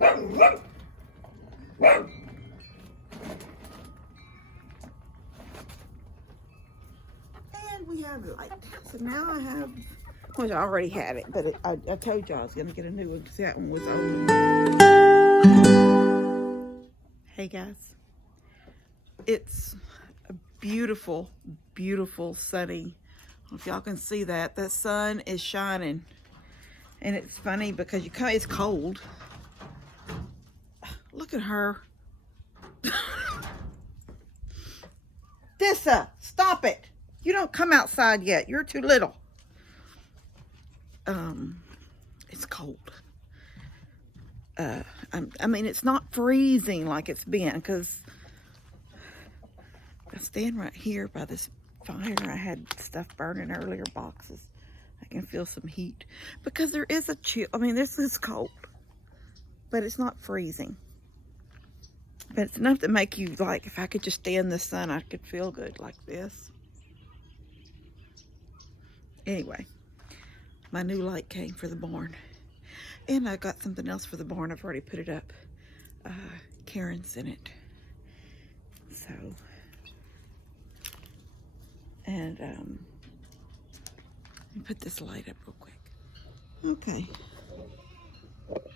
And we have light. So now I have, well, I already had it, but I told you I was going to get a new one because that one was old. Hey guys, it's a beautiful, beautiful sunny. I don't know if y'all can see that. The sun is shining. And it's funny because it's cold. Look at her. Dissa, stop it. You don't come outside yet. You're too little. It's cold. I mean, it's not freezing like it's been because I stand right here by this fire. I had stuff burning earlier, boxes. I can feel some heat because there is a chill. I mean, this is cold, but it's not freezing. But it's enough to make you like, if I could just stay in the sun, I could feel good like this. Anyway, my new light came for the barn. And I got something else for the barn. I've already put it up. Karen's in it. So, and let me put this light up real quick. Okay.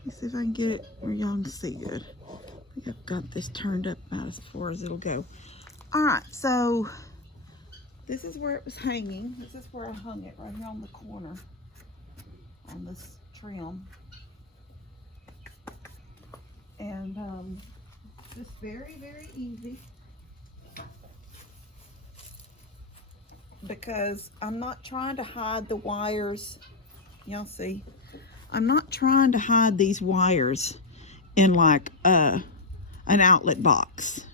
Let's see if I can get it where y'all can see good. I think I've got this turned up about as far as it'll go. Alright, so this is where it was hanging. This is where I hung it, right here on the corner. On this trim. And just very, very easy. Because I'm not trying to hide the wires. Y'all see? I'm not trying to hide these wires in like an outlet box.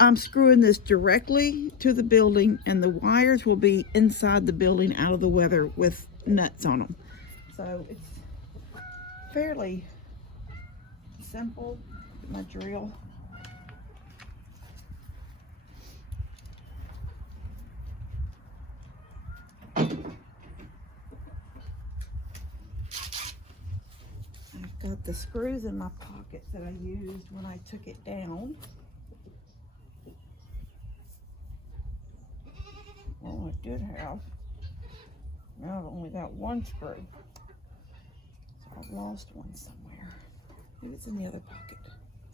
I'm screwing this directly to the building, and the wires will be inside the building out of the weather with nuts on them. So it's fairly simple. My drill. I've got the screws in my pockets that I used when I took it down. Well, I did have. Now I've only got one screw. So I've lost one somewhere. Maybe it's in the other pocket.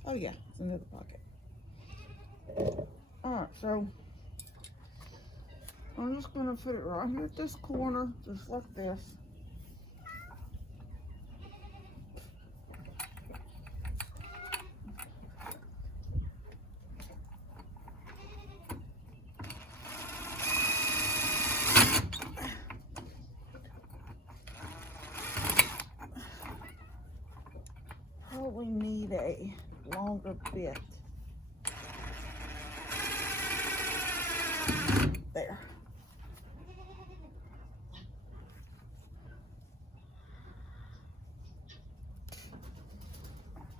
Oh yeah, it's in the other pocket. Alright, so I'm just going to put it right here at this corner, just like this. Probably need a longer bit. There.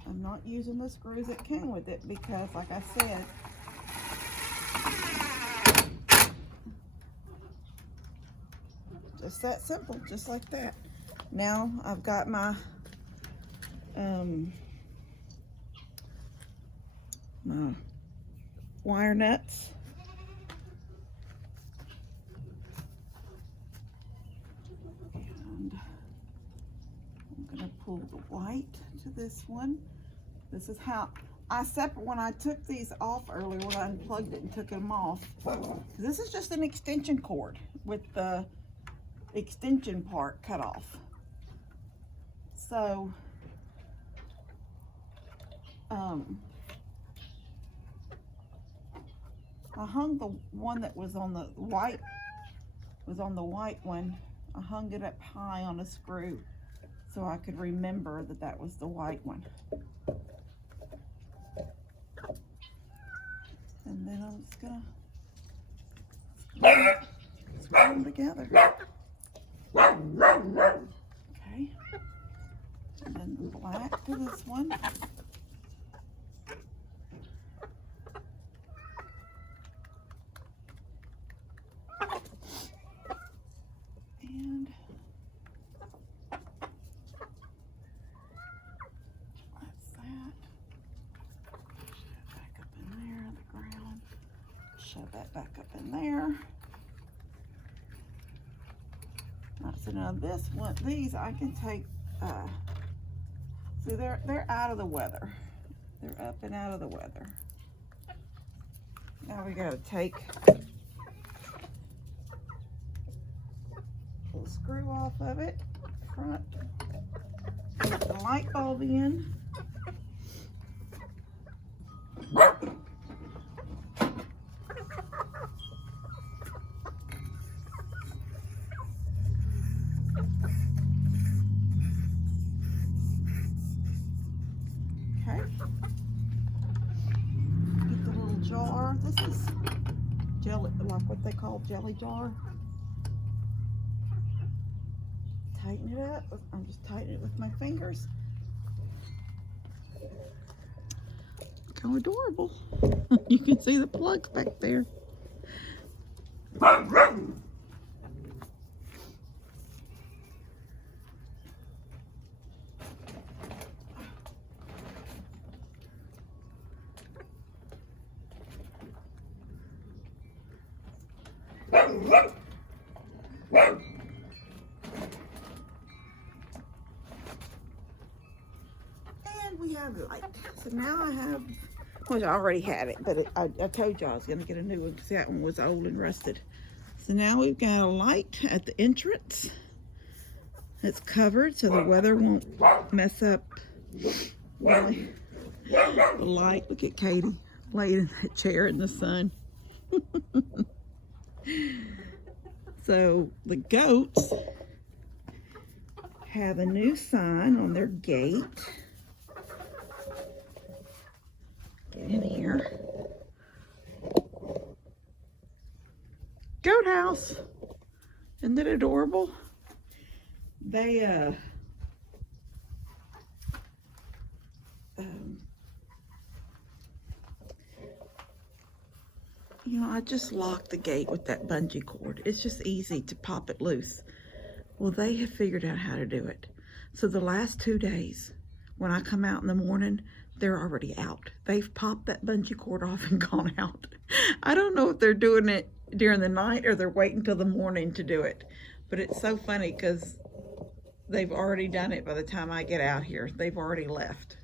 I'm not using the screws that came with it because, like I said, just that simple, just like that. Now I've got my my wire nuts. And I'm gonna pull the white to this one. This is how I separate when I took these off earlier, when I unplugged it and took them off. This is just an extension cord with the extension part cut off. So I hung the one that was on the white one. I hung it up high on a screw so I could remember that that was the white one. And then I'm just gonna screw them together. Okay. And then the black to this one. And shove that back up in there. Right, so now this one, these I can take, see they're out of the weather. They're up and out of the weather. Now we gotta take the screw off of it, front, put the light bulb in. Okay. Get the little jar. This is jelly, like what they call jelly jar. Tighten it up. I'm just tightening it with my fingers. Look how adorable. You can see the plugs back there. And we have light. So now I have, well, I already had it, but I told you I was going to get a new one because that one was old and rusted. So now we've got a light at the entrance. It's covered so the weather won't mess up really the light. Look at Katie laid in that chair in the sun. So the goats have a new sign on their gate. Get in here. Goat house. Isn't that adorable? They you know, I just locked the gate with that bungee cord. It's just easy to pop it loose. Well, they have figured out how to do it. So the last 2 days, when I come out in the morning, they're already out. They've popped that bungee cord off and gone out. I don't know if they're doing it during the night or they're waiting till the morning to do it. But it's so funny because they've already done it by the time I get out here. They've already left.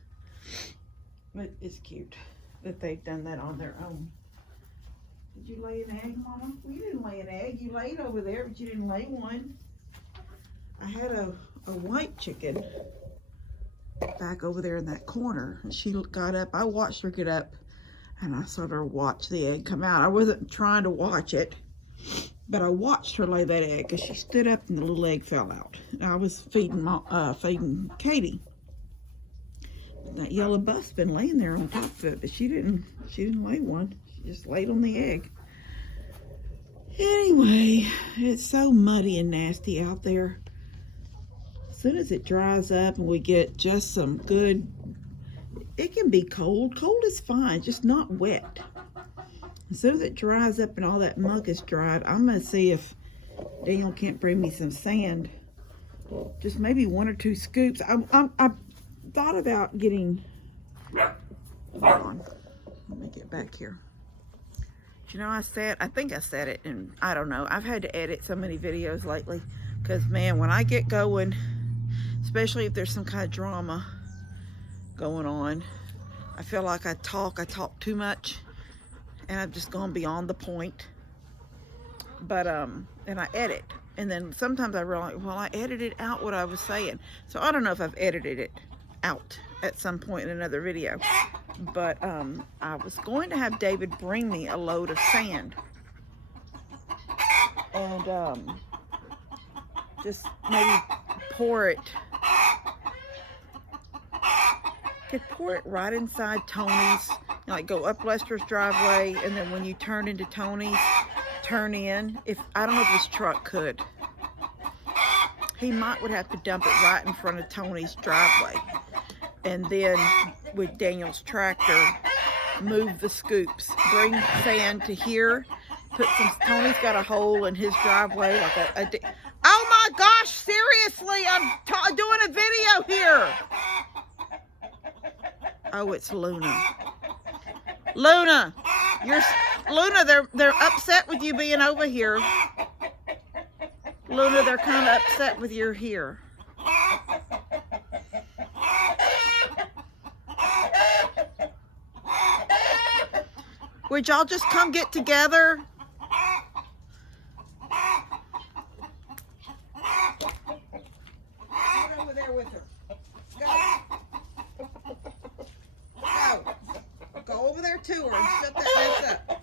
But it's cute that they've done that on their own. Did you lay an egg, Mama? Well, you didn't lay an egg. You laid over there, but you didn't lay one. I had a white chicken back over there in that corner. And she got up. I watched her get up, and I sort of watched the egg come out. I wasn't trying to watch it, but I watched her lay that egg because she stood up and the little egg fell out. And I was feeding Katie. That yellow buff's been laying there on top of it, but she didn't lay one. She just laid on the egg. Anyway, it's so muddy and nasty out there. As soon as it dries up and we get just some good, it can be cold. Cold is fine, just not wet. As soon as it dries up and all that muck is dried, I'm going to see if Daniel can't bring me some sand. Just maybe 1 or 2 scoops. I thought about getting, hold on, let me get back here. You know, I think I said it, and I don't know. I've had to edit so many videos lately because, man, when I get going, especially if there's some kind of drama going on, I feel like I talk too much, and I've just gone beyond the point. But, and I edit, and then sometimes I realize, well, I edited out what I was saying. So I don't know if I've edited it out at some point in another video, but I was going to have David bring me a load of sand and just maybe pour it, could pour it right inside Tony's, like go up Lester's driveway, and then when you turn into Tony's, turn in. I don't know if his truck could. He would have to dump it right in front of Tony's driveway. And then with Daniel's tractor, move the scoops, bring sand to here, put some, Tony's got a hole in his driveway, like oh my gosh, seriously, I'm doing a video here. Oh, it's Luna. Luna, Luna, they're upset with you being over here. Luna, they're kind of upset with you here. Would y'all just come get together? Get over there with her. Go. Go. Go over there to her and shut that mess up.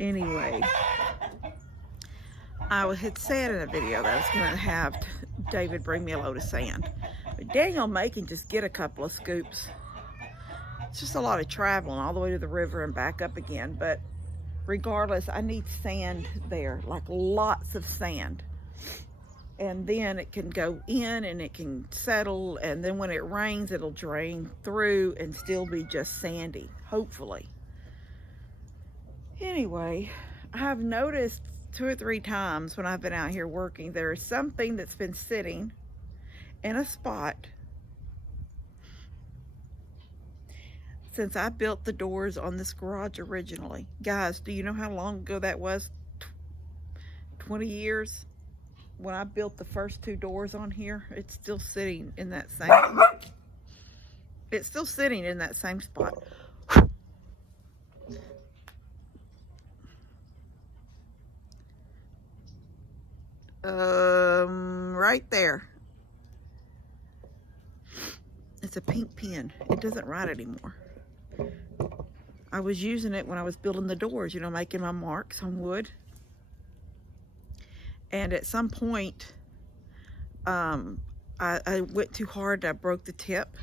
Anyway, I had said in a video that I was going to have David bring me a load of sand. But Daniel May can just get a couple of scoops. It's just a lot of traveling all the way to the river and back up again. But regardless, I need sand there, like lots of sand. And then it can go in and it can settle. And then when it rains, it'll drain through and still be just sandy, hopefully. Anyway, I've noticed 2 or 3 times when I've been out here working, there is something that's been sitting in a spot since I built the doors on this garage originally. Guys, do you know how long ago that was? 20 years? When I built the first 2 doors on here, it's still sitting in that same, it's still sitting in that same spot. Right there. It's a pink pen. It doesn't write anymore. I was using it when I was building the doors, you know, making my marks on wood. And at some point, I went too hard. I broke the tip.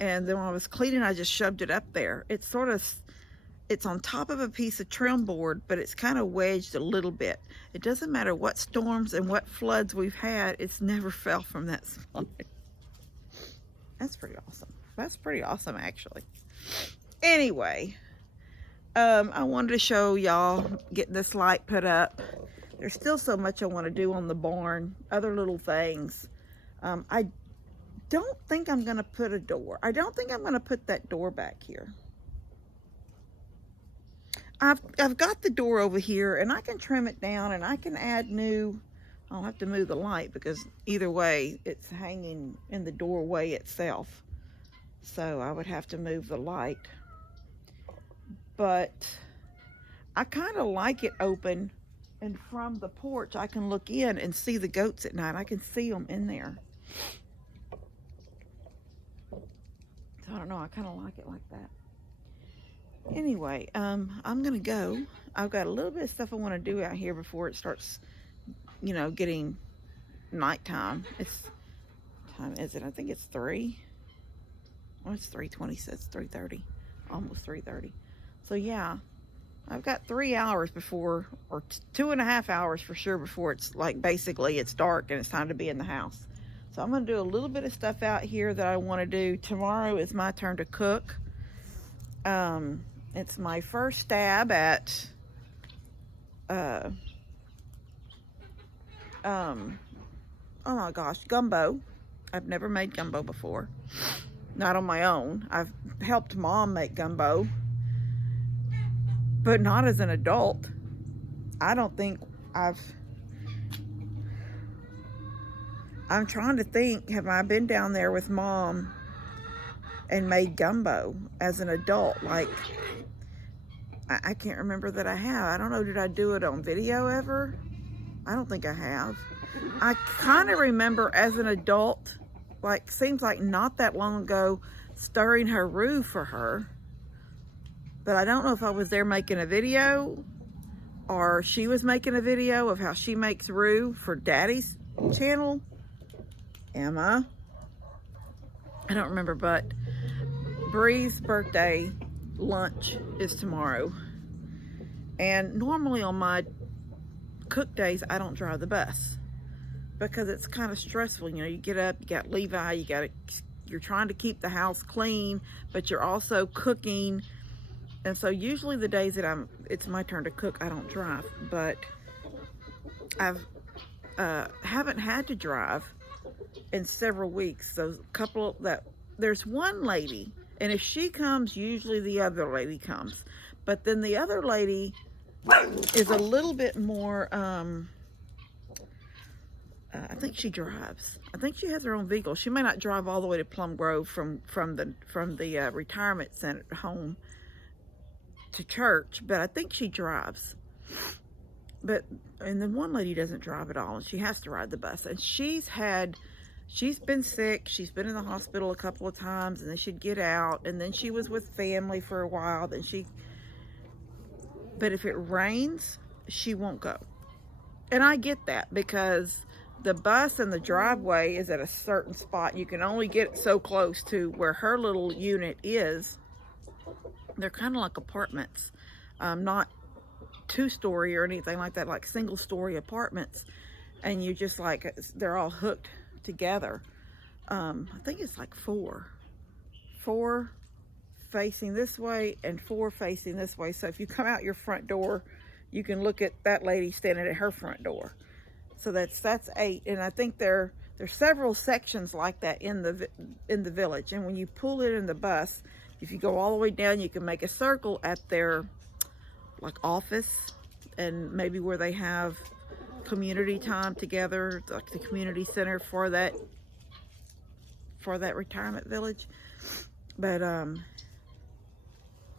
And then when I was cleaning, I just shoved it up there. It's sort of, it's on top of a piece of trim board, but it's kind of wedged a little bit. It doesn't matter what storms and what floods we've had, it's never fell from that spot. That's pretty awesome. That's pretty awesome, actually. Anyway, I wanted to show y'all getting this light put up. There's still so much I want to do on the barn, other little things. I don't think I'm going to put a door. I don't think I'm going to put that door back here. I've got the door over here, and I can trim it down, and I can add new. I'll have to move the light because either way, it's hanging in the doorway itself. So I would have to move the light. But I kind of like it open, and from the porch, I can look in and see the goats at night. I can see them in there. So I don't know, I kind of like it like that. Anyway, I'm gonna go. I've got a little bit of stuff I want to do out here before it starts, you know, getting nighttime. It's, what time is it? I think it's 3. Well, it's 3:20, so it's 3:30, almost 3:30. So yeah, I've got 3 hours before, or 2.5 hours for sure before it's like basically it's dark and it's time to be in the house. So I'm gonna do a little bit of stuff out here that I want to do. Tomorrow is my turn to cook. It's my first stab at oh my gosh, gumbo. I've never made gumbo before. Not on my own. I've helped Mom make gumbo, but not as an adult. I don't think I'm trying to think, have I been down there with Mom and made gumbo as an adult? Like, I can't remember that I have. I don't know, did I do it on video ever? I don't think I have. I kind of remember as an adult, like, seems like not that long ago, stirring her roux for her. But I don't know if I was there making a video or she was making a video of how she makes roux for Daddy's channel. Emma. I don't remember, but Bree's birthday lunch is tomorrow. And normally on my cook days, I don't drive the bus. because it's kind of stressful. You know, you get up, you got Levi, you're trying to keep the house clean, but you're also cooking. And so usually the days that it's my turn to cook, I don't drive, but I've haven't had to drive in several weeks. So there's one lady, and if she comes, usually the other lady comes. But then the other lady is a little bit more, I think she drives. I think she has her own vehicle. She may not drive all the way to Plum Grove from the retirement center home to church, but I think she drives. And then one lady doesn't drive at all, and she has to ride the bus. And she's been sick. She's been in the hospital a couple of times, and then she'd get out, and then she was with family for a while. But if it rains, she won't go. And I get that, because the bus and the driveway is at a certain spot. You can only get so close to where her little unit is. They're kind of like apartments, not two-story or anything like that, like single-story apartments. And you just like, they're all hooked together. I think it's like four facing this way and 4 facing this way. So if you come out your front door, you can look at that lady standing at her front door. So that's 8. And I think there's several sections like that in the village. And when you pull it in the bus, if you go all the way down, you can make a circle at their like office, and maybe where they have community time together, like the community center for that retirement village. But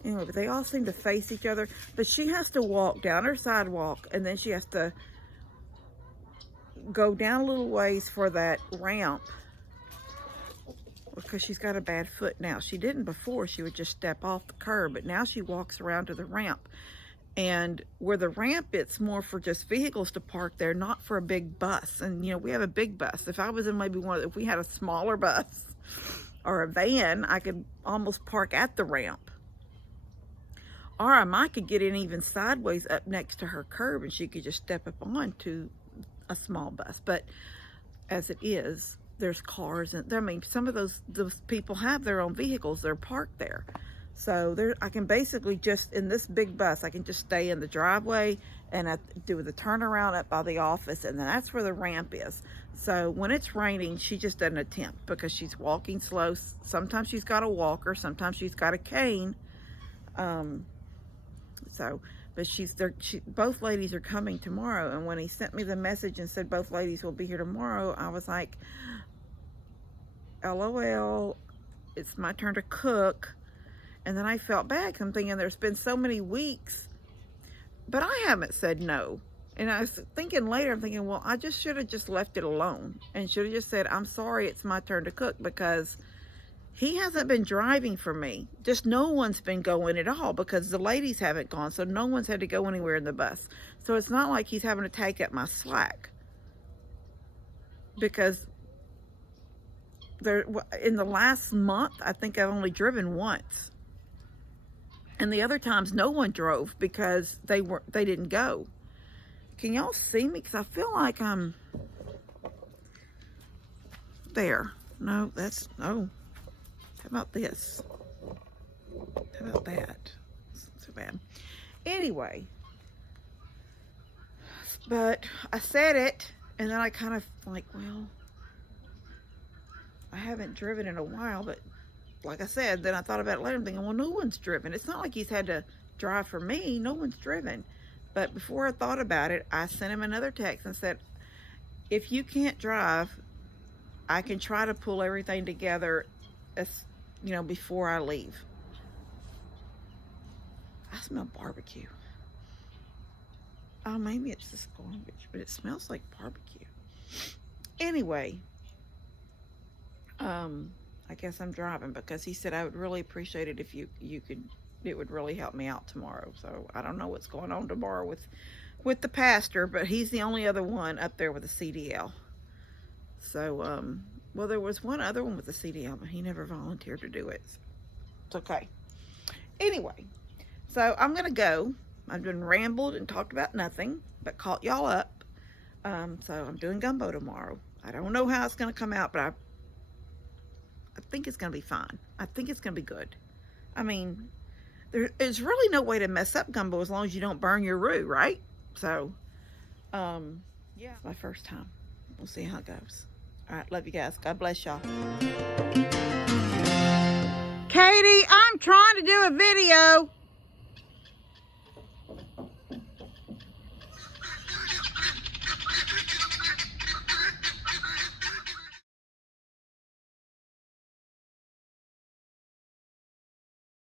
anyway, but they all seem to face each other. But she has to walk down her sidewalk, and then she has to go down a little ways for that ramp, because she's got a bad foot now. She didn't before. She would just step off the curb, but now she walks around to the ramp. And where the ramp, it's more for just vehicles to park there, not for a big bus. And, you know, we have a big bus. If I was in maybe if we had a smaller bus or a van, I could almost park at the ramp. Or I might could get in even sideways up next to her curb, and she could just step up onto a small bus. But as it is, there's cars, and I mean, some of those people have their own vehicles. They're parked there. So I can basically just, in this big bus, I can just stay in the driveway and do the turnaround up by the office, and then that's where the ramp is. So when it's raining, she just doesn't attempt, because she's walking slow. Sometimes she's got a walker, sometimes she's got a cane. But both ladies are coming tomorrow. And when he sent me the message and said both ladies will be here tomorrow, I was like, LOL, it's my turn to cook. And then I felt bad, 'cause I'm thinking there's been so many weeks, but I haven't said no. And I was thinking later, I'm thinking, well, I just should have just left it alone and should have just said, I'm sorry, it's my turn to cook, because he hasn't been driving for me. Just no one's been going at all, because the ladies haven't gone. So no one's had to go anywhere in the bus. So it's not like he's having to take up my slack, because in the last month, I think I've only driven once. And the other times no one drove, because they didn't go. Can y'all see me? Because I feel like I'm there. No, no. How about this? How about that? It's not so bad. Anyway, but I said it, and then I kind of like, well, I haven't driven in a while, but like I said, then I thought about it later. I'm thinking, well, no one's driven. It's not like he's had to drive for me. No one's driven. But before I thought about it, I sent him another text and said, if you can't drive, I can try to pull everything together, before I leave. I smell barbecue. Oh, maybe it's just garbage, but it smells like barbecue. Anyway, I guess I'm driving, because he said I would really appreciate it if you could. It would really help me out tomorrow. So I don't know what's going on tomorrow with the pastor, but he's the only other one up there with a CDL. So, well, there was one other one with a CDL, but he never volunteered to do it. It's okay. Anyway, so I'm going to go. I've been rambled and talked about nothing, but caught y'all up. So I'm doing gumbo tomorrow. I don't know how it's going to come out, but I think it's going to be fine. I think it's going to be good. I mean, there's really no way to mess up gumbo as long as you don't burn your roux, right? So, yeah, it's my first time. We'll see how it goes. All right, love you guys. God bless y'all. Katie, I'm trying to do a video.